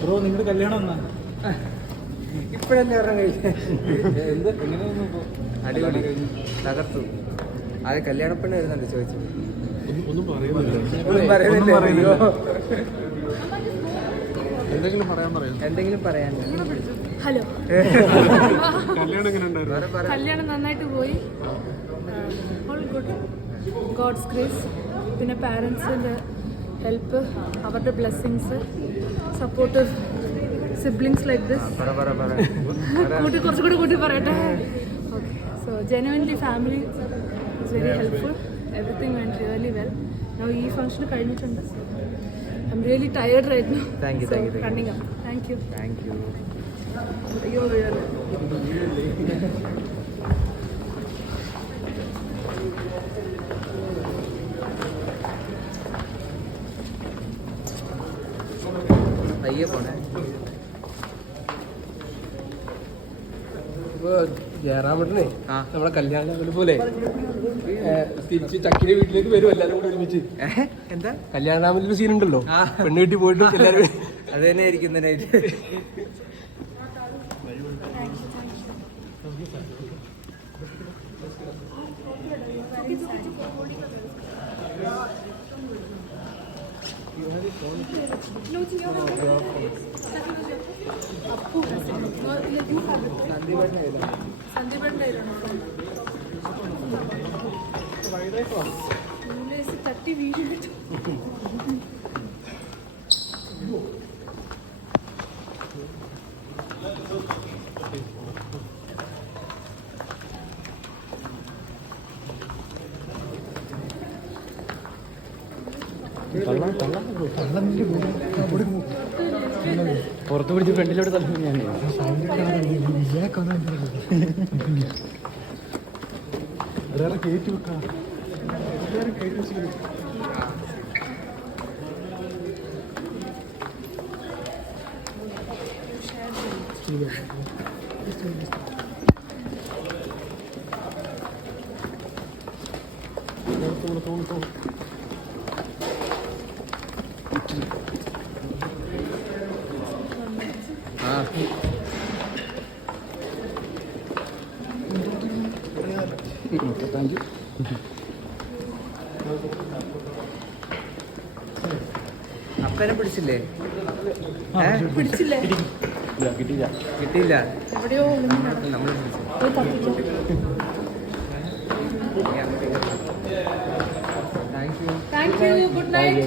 Bro നിങ്ങളുടെ കല്യാണം എന്നാ ഇപ്പോഴല്ലേ പറഞ്ഞ കഴിഞ്ഞ എന്ത് എങ്ങനെ ഇപ്പോൾ അടിപൊളി തകർത്തു. അത് കല്യാണപ്പെണ്ണ് വരുന്നുണ്ട് ചോദിച്ചു. ഒന്നും ഒന്നും പറയുന്നില്ല. എന്തെങ്കിലും പറയാൻ പറയാം. എന്തെങ്കിലും പറയാൻ. ഹലോ, കല്യാണം എങ്ങനെ ഉണ്ടായിരുന്നു? കല്യാണം നന്നായിട്ട് പോയി. All good, God's grace. പിന്നെ പാരൻസിൻ്റെ ഹെൽപ്പ്, അവരുടെ blessings, supportive siblings like this. കുറച്ചുകൂടി കൂട്ടി പറയട്ടെ. Okay, so genuinely family is very helpful. Everything went really well. Now ഈ ഫംഗ്ഷൻ കഴിഞ്ഞിട്ടുണ്ട്. I am really tired right now. Thank you. Running up. Thank you. അയ്യോ, പയ്യെ പോണേ. ജയറാമേട്ടനെ നമ്മളെ കല്യാണം പോലെ തിരിച്ച് ചക്കിന്റെ വീട്ടിലേക്ക് വരും എല്ലാരും കൂടെ ഒരുമിച്ച്. എന്താ കല്യാണരാമന്റെ സീൻ ഉണ്ടല്ലോ, പെണ്ണ് വീട്ടിൽ പോയിട്ടും എല്ലാരും അത് തന്നെ ആയിരിക്കും ഇന്നനായിട്ട്. തട്ടി വീഴും. പുറത്ത് പിടിച്ച് ഫ്രണ്ടിലോട്ട് തലപ്പോ ഞാൻ കയറ്റി വെക്കാം. Thank you. അപ്പനെ പിടിച്ചില്ലേ? പിടിച്ചില്ലേ? കിട്ടിയില്ല. എവിടെയോ നമ്മൾ താങ്ക് യു. Good night.